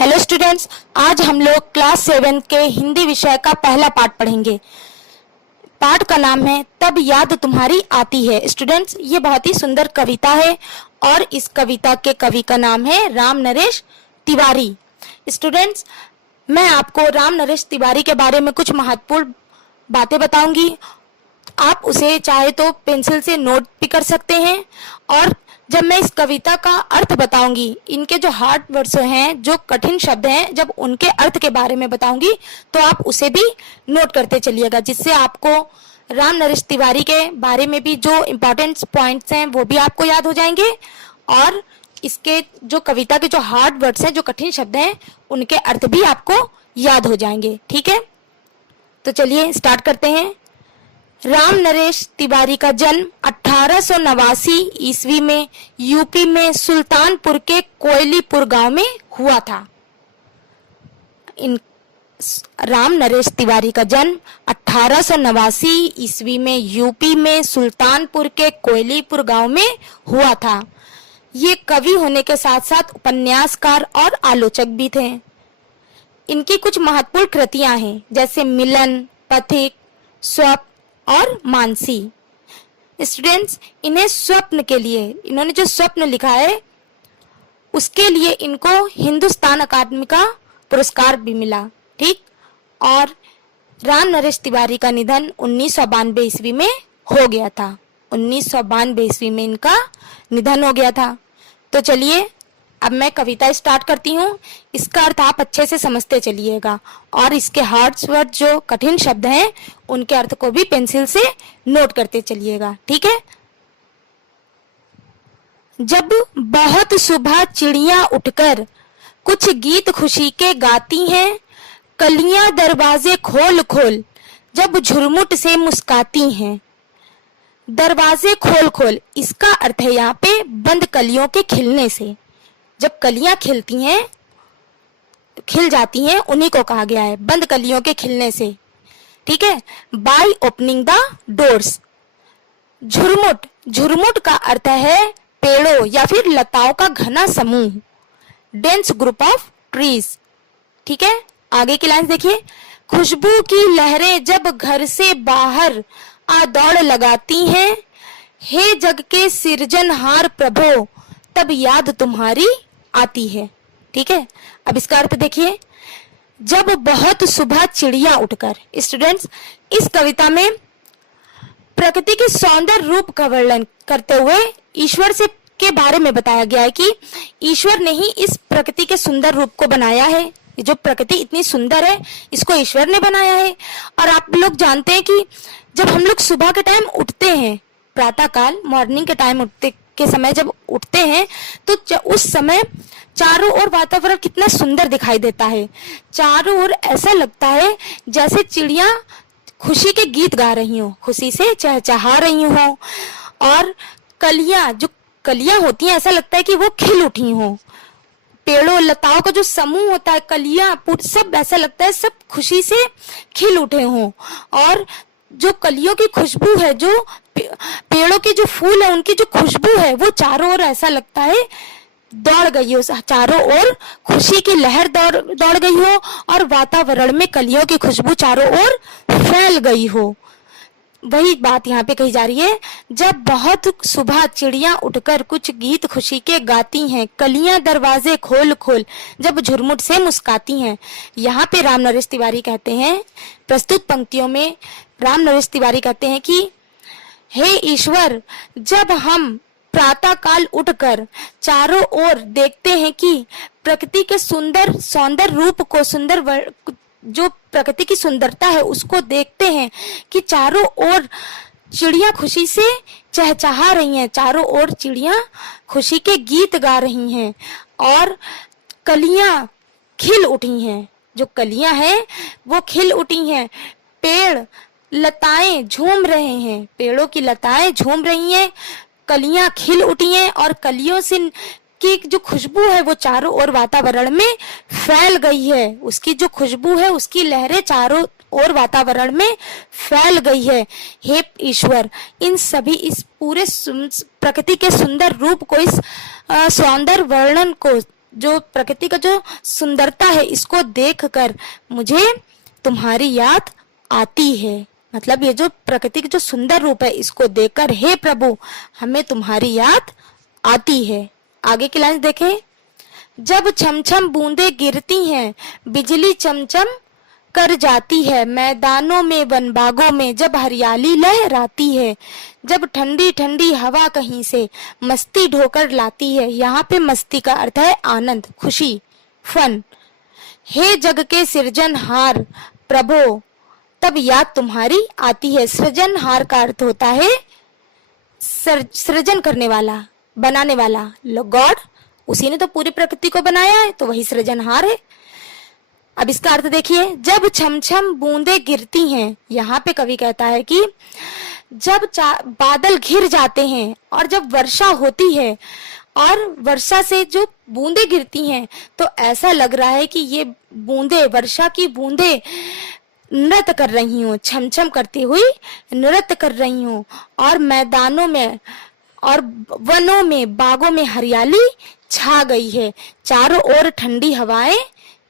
Hello students, आज हम लोग क्लास 7 के हिंदी विषय का पहला पाठ पढ़ेंगे। पाठ का नाम है तब याद तुम्हारी आती है। स्टूडेंट्स, ये बहुत ही सुंदर कविता है और इस कविता के कवि का नाम है राम नरेश तिवारी। स्टूडेंट्स, मैं आपको राम नरेश तिवारी के बारे में कुछ महत्वपूर्ण बातें बताऊंगी। आप उसे चाहे तो पेंसिल से नोट भी कर सकते हैं और जब मैं इस कविता का अर्थ बताऊंगी, इनके जो हार्ड वर्ड्स हैं, जो कठिन शब्द हैं, जब उनके अर्थ के बारे में बताऊंगी तो आप उसे भी नोट करते चलिएगा, जिससे आपको राम नरेश तिवारी के बारे में भी जो इम्पोर्टेंट पॉइंट्स हैं वो भी आपको याद हो जाएंगे और इसके जो कविता के जो हार्ड वर्ड्स हैं, जो कठिन शब्द हैं, उनके अर्थ भी आपको याद हो जाएंगे। ठीक है, तो चलिए स्टार्ट करते हैं। राम नरेश तिवारी का जन्म 1889 ईस्वी में यूपी में सुल्तानपुर के कोयलीपुर गांव में हुआ था। राम नरेश तिवारी का जन्म 1889 ईस्वी में यूपी में सुल्तानपुर के कोयलीपुर गांव में हुआ था। ये कवि होने के साथ साथ उपन्यासकार और आलोचक भी थे। इनकी कुछ महत्वपूर्ण कृतियां हैं, जैसे मिलन, पथिक, स्वप्न और मानसी। स्टूडेंट्स, इन्हें स्वप्न के लिए, इन्होंने जो स्वप्न लिखा है उसके लिए इनको हिंदुस्तान अकादमी का पुरस्कार भी मिला। ठीक, और राम नरेश तिवारी का निधन 1992 ईस्वी में हो गया था। 1992 ईस्वी में इनका निधन हो गया था। तो चलिए अब मैं कविता स्टार्ट करती हूँ। इसका अर्थ आप अच्छे से समझते चलिएगा और इसके हार्ड वर्ड जो कठिन शब्द हैं उनके अर्थ को भी पेंसिल से नोट करते चलिएगा। ठीक है। जब बहुत सुबह चिड़िया उठकर कुछ गीत खुशी के गाती हैं, कलियां दरवाजे खोल खोल जब झुरमुट से मुस्काती हैं। दरवाजे खोल खोल, इसका अर्थ है यहाँ पे बंद कलियों के खिलने से। जब कलियां खिलती हैं, खिल जाती हैं, उन्हीं को कहा गया है बंद कलियों के खिलने से। ठीक है। By opening the doors. झुरमुट, झुरमुट का अर्थ है पेड़ों या फिर लताओं का घना समूह, डेंस ग्रुप ऑफ ट्रीज। ठीक है, आगे की लाइन देखिए। खुशबू की लहरें जब घर से बाहर आ दौड़ लगाती हैं, हे जग के सृजनहार प्रभो तब याद तुम्हारी आती है। ठीक है, अब इसका अर्थ देखिए। जब बहुत सुबह चिड़िया उठकर। स्टूडेंट्स, इस कविता में प्रकृति के सौंदर्य रूप का वर्णन करते हुए ईश्वर से के बारे में बताया गया है कि ईश्वर ने ही इस प्रकृति के सुंदर रूप को बनाया है। जो प्रकृति इतनी सुंदर है, इसको ईश्वर ने बनाया है। और आप लोग जानते हैं कि जब हम लोग सुबह के टाइम उठते हैं, प्रातः काल मॉर्निंग के टाइम उठते के समय जब उठते हैं तो उस समय चारों ओर वातावरण कितना सुंदर दिखाई देता है। चारों ओर ऐसा लगता है जैसे चिड़िया खुशी के गीत गा रही हो, खुशी से चहचहा रही हो, और कलियां, जो कलियां होती हैं, ऐसा लगता है कि वो खिल उठी हो। पेड़ों लताओं का जो समूह होता है, कलियां, सब ऐसा लगता है सब खुशी से खिल उठे हों। और जो कलियों की खुशबू है, जो पेड़ों के जो फूल है उनकी जो खुशबू है, वो चारों ओर ऐसा लगता है दौड़ गई हो, चारों ओर खुशी की लहर दौड़ गई हो और वातावरण में कलियों की खुशबू चारों ओर फैल गई हो। वही बात यहाँ पे कही जा रही है। जब बहुत सुबह चिड़िया उठकर कुछ गीत खुशी के गाती हैं, कलियां दरवाजे खोल खोल जब झुरमुट से मुस्काती हैं। यहाँ पे राम नरेश तिवारी कहते हैं, प्रस्तुत पंक्तियों में राम नरेश तिवारी कहते हैं कि हे ईश्वर, जब हम प्रातः काल उठकर चारों ओर देखते हैं कि प्रकृति के सुंदर सौंदर्य रूप को, जो प्रकृति की सुंदरता है उसको देखते हैं कि चारों ओर चिड़िया खुशी से चहचहा रही हैं, चारों ओर चिड़िया खुशी के गीत गा रही हैं और कलियां खिल उठी हैं। जो कलियां हैं वो खिल उठी हैं। पेड़ लताएं झूम रहे हैं, पेड़ों की लताएं झूम रही हैं, कलियां खिल उठी हैं और कलियों से की जो खुशबू है वो चारों ओर वातावरण में फैल गई है। उसकी जो खुशबू है, उसकी लहरें चारों ओर वातावरण में फैल गई है। हे ईश्वर, इन सभी, इस पूरे प्रकृति के सुंदर रूप को, इस सौंदर्य वर्णन को जो प्रकृति का जो सुंदरता है, इसको देखकर मुझे तुम्हारी याद आती है। मतलब ये जो प्रकृति की जो सुंदर रूप है, इसको देखकर हे प्रभु हमें तुम्हारी याद आती है। आगे की लाइन देखें। जब छमछम बूंदे गिरती हैं, बिजली चमचम कर जाती है, मैदानों में वन बागों में जब हरियाली लहराती है, जब ठंडी ठंडी हवा कहीं से मस्ती ढोकर लाती है। यहाँ पे मस्ती का अर्थ है आनंद, खुशी, फन। हे जग के सृजनहार प्रभो तब याद तुम्हारी आती है। सृजनहार का अर्थ होता है सृजन करने वाला, बनाने वाला, गॉड। उसी ने तो पूरी प्रकृति को बनाया है, तो वही सृजनहार है। अब इसका अर्थ देखिए, जब छमछम बूंदे गिरती हैं, यहाँ पे कवि कहता है कि जब बादल घिर जाते हैं और जब वर्षा होती है और वर्षा से जो बूंदे गिरती हैं, तो ऐसा लग रहा है कि ये बूंदे, वर्षा की बूंदे नृत्य कर रही हूँ, छमछम करती हुई नृत्य कर रही हूँ। और मैदानों में और वनों में, बागों में हरियाली छा गई है, चारों ओर ठंडी हवाएं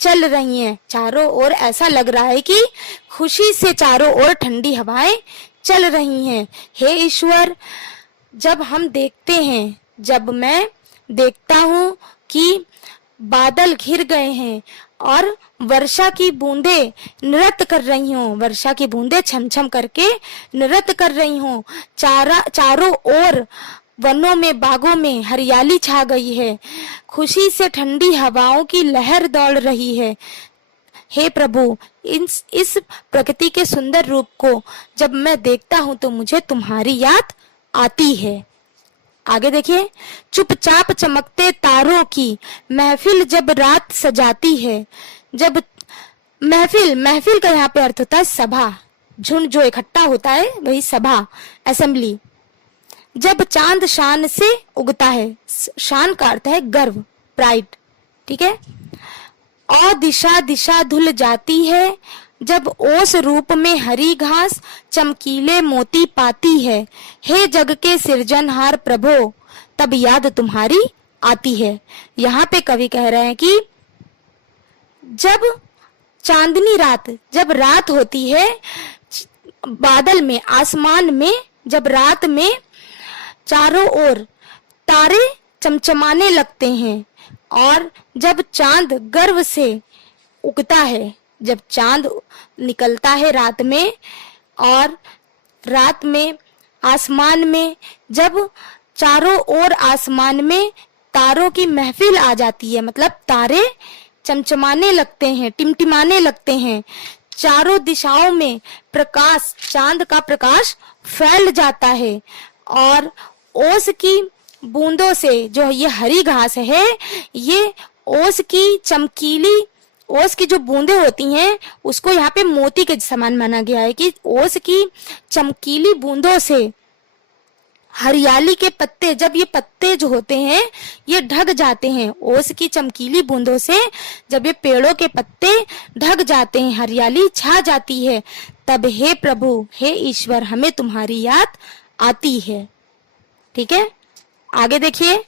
चल रही हैं। चारों ओर ऐसा लग रहा है कि खुशी से चारों ओर ठंडी हवाएं चल रही हैं। हे ईश्वर, जब हम देखते हैं, जब मैं देखता हूँ कि बादल घिर गए हैं और वर्षा की बूंदे नृत्य कर रही हूँ, वर्षा की बूंदे छमछम करके नृत्य कर रही हूँ, चारों ओर वनों में, बागों में हरियाली छा गई है, खुशी से ठंडी हवाओं की लहर दौड़ रही है। हे प्रभु, इस प्रकृति के सुंदर रूप को जब मैं देखता हूँ तो मुझे तुम्हारी याद आती है। आगे देखिए, चुपचाप चमकते तारों की महफिल जब रात सजाती है, जब महफिल का यहाँ पे अर्थ होता है सभा, झुंड जो इकट्ठा होता है वही सभा, असेंबली। जब चांद शान से उगता है, शान का अर्थ है गर्व, प्राइड, ठीक है। और दिशा दिशा धुल जाती है, जब ओस रूप में हरी घास चमकीले मोती पाती है। हे जग के सृजनहार प्रभो तब याद तुम्हारी आती है। यहाँ पे कवि कह रहे हैं कि जब चांदनी रात, जब रात होती है, बादल में, आसमान में, जब रात में चारों ओर तारे चमचमाने लगते हैं और जब चांद गर्व से उगता है, जब चांद निकलता है रात में और रात में आसमान में, जब चारों ओर आसमान में तारों की महफिल आ जाती है, मतलब तारे चमचमाने लगते हैं, टिमटिमाने लगते हैं, चारों दिशाओं में प्रकाश, चांद का प्रकाश फैल जाता है और ओस की बूंदों से, जो ये हरी घास है, ये ओस की चमकीली, ओस की जो बूंदें होती हैं उसको यहाँ पे मोती के समान माना गया है कि ओस की चमकीली बूंदों से हरियाली के पत्ते, जब ये पत्ते जो होते हैं ये ढक जाते हैं, ओस की चमकीली बूंदों से जब ये पेड़ों के पत्ते ढक जाते हैं, हरियाली छा जाती है, तब हे प्रभु, हे ईश्वर, हमें तुम्हारी याद आती है। ठीक है, आगे देखिए।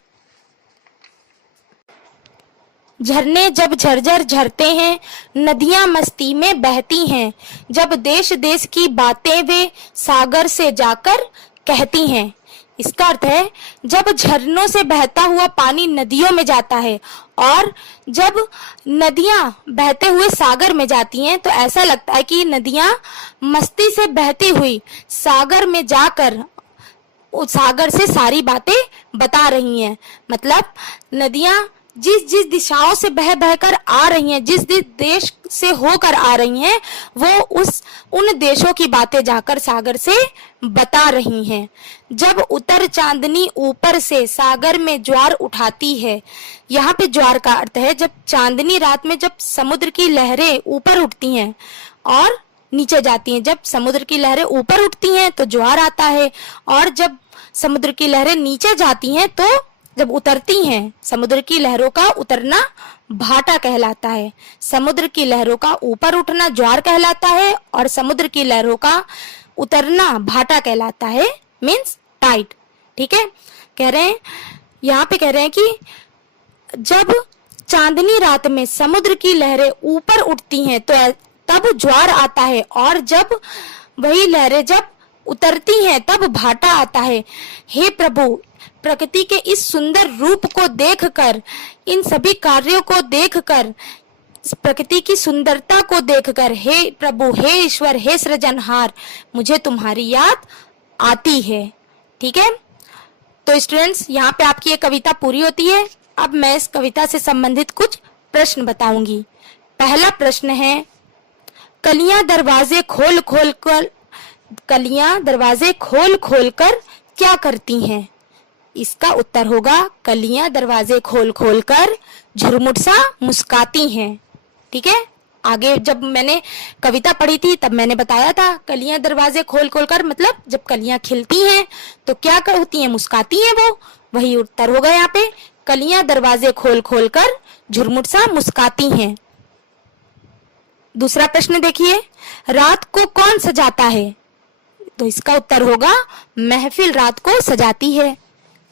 झरने जब झरझर झरते हैं, नदियां मस्ती में बहती हैं, जब देश देश की बातें वे सागर से जाकर कहती हैं। इसका अर्थ है, जब झरनों से बहता हुआ पानी नदियों में जाता है और जब नदियां बहते हुए सागर में जाती हैं, तो ऐसा लगता है कि नदियां मस्ती से बहती हुई सागर में जाकर उस सागर से सारी बातें बता रही हैं। मतलब नदियां जिस जिस दिशाओं से बह बहकर आ रही हैं, जिस जिस देश से होकर आ रही हैं, वो उन देशों की बातें जाकर सागर से बता रही हैं। जब उतर चांदनी ऊपर से सागर में ज्वार उठाती है, यहाँ पे ज्वार का अर्थ है जब चांदनी रात में, जब समुद्र की लहरें ऊपर उठती हैं और नीचे जाती हैं। जब समुद्र की लहरें ऊपर उठती हैं तो ज्वार आता है, और जब समुद्र की लहरें नीचे जाती हैं तो जब उतरती हैं, समुद्र की लहरों का उतरना भाटा कहलाता है। समुद्र की लहरों का ऊपर उठना ज्वार कहलाता है और समुद्र की लहरों का उतरना भाटा कहलाता है, मीन्स टाइड। ठीक है, कह रहे हैं, यहाँ पे कह रहे हैं कि जब चांदनी रात में समुद्र की लहरें ऊपर उठती हैं तो तब ज्वार आता है, और जब वही लहरें जब उतरती हैं तब भाटा आता है। हे प्रभु, प्रकृति के इस सुंदर रूप को देखकर, इन सभी कार्यों को देखकर, इस प्रकृति की सुंदरता को देखकर, हे प्रभु, हे ईश्वर, हे सृजनहार, मुझे तुम्हारी याद आती है। ठीक है, तो स्टूडेंट्स यहाँ पे आपकी ये कविता पूरी होती है। अब मैं इस कविता से संबंधित कुछ प्रश्न बताऊंगी। पहला प्रश्न है, कलियां दरवाजे खोल खोल कर, कलियां दरवाजे खोल खोल कर क्या करती हैं? इसका उत्तर होगा, कलियां दरवाजे खोल खोल कर झुरमुट सा मुस्काती हैं। ठीक है, आगे जब मैंने कविता पढ़ी थी तब मैंने बताया था, कलियां दरवाजे खोल खोल कर मतलब जब कलियां खिलती हैं तो क्या होती हैं? मुस्काती हैं वो। वही उत्तर होगा यहाँ पे, कलियां दरवाजे खोल खोल कर झुरमुट सा मुस्काती हैं। दूसरा प्रश्न देखिए, रात को कौन सजाता है? तो इसका उत्तर होगा, महफिल रात को सजाती है।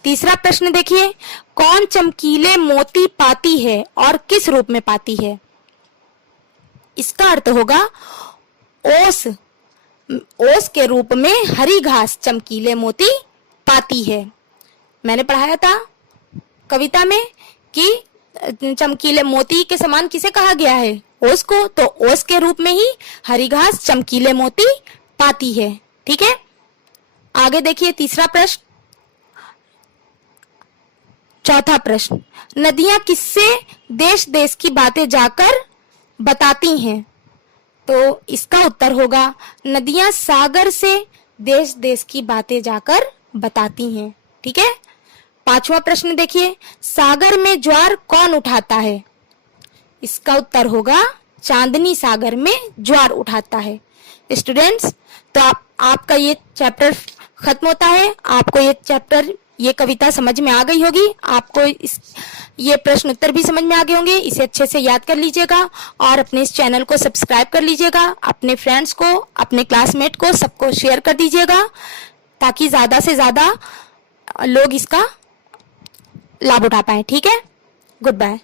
तीसरा प्रश्न देखिए, कौन चमकीले मोती पाती है और किस रूप में पाती है? इसका अर्थ होगा, ओस, ओस के रूप में हरी घास चमकीले मोती पाती है। मैंने पढ़ाया था कविता में कि चमकीले मोती के समान किसे कहा गया है? ओस को। तो ओस के रूप में ही हरी घास चमकीले मोती पाती है। ठीक है, आगे देखिए तीसरा प्रश्न। चौथा प्रश्न, नदियां किससे देश देश की बातें जाकर बताती हैं? तो इसका उत्तर होगा, नदियां सागर से देश देश की बातें जाकर बताती हैं। ठीक है, पांचवा प्रश्न देखिए, सागर में ज्वार कौन उठाता है? इसका उत्तर होगा, चांदनी सागर में ज्वार उठाता है। स्टूडेंट्स, तो आपका ये चैप्टर खत्म होता है। आपको ये चैप्टर, ये कविता समझ में आ गई होगी। आपको ये प्रश्न उत्तर भी समझ में आ गए होंगे। इसे अच्छे से याद कर लीजिएगा और अपने इस चैनल को सब्सक्राइब कर लीजिएगा। अपने फ्रेंड्स को, अपने क्लासमेट को, सबको शेयर कर दीजिएगा ताकि ज्यादा से ज्यादा लोग इसका लाभ उठा पाए। ठीक है, गुड बाय।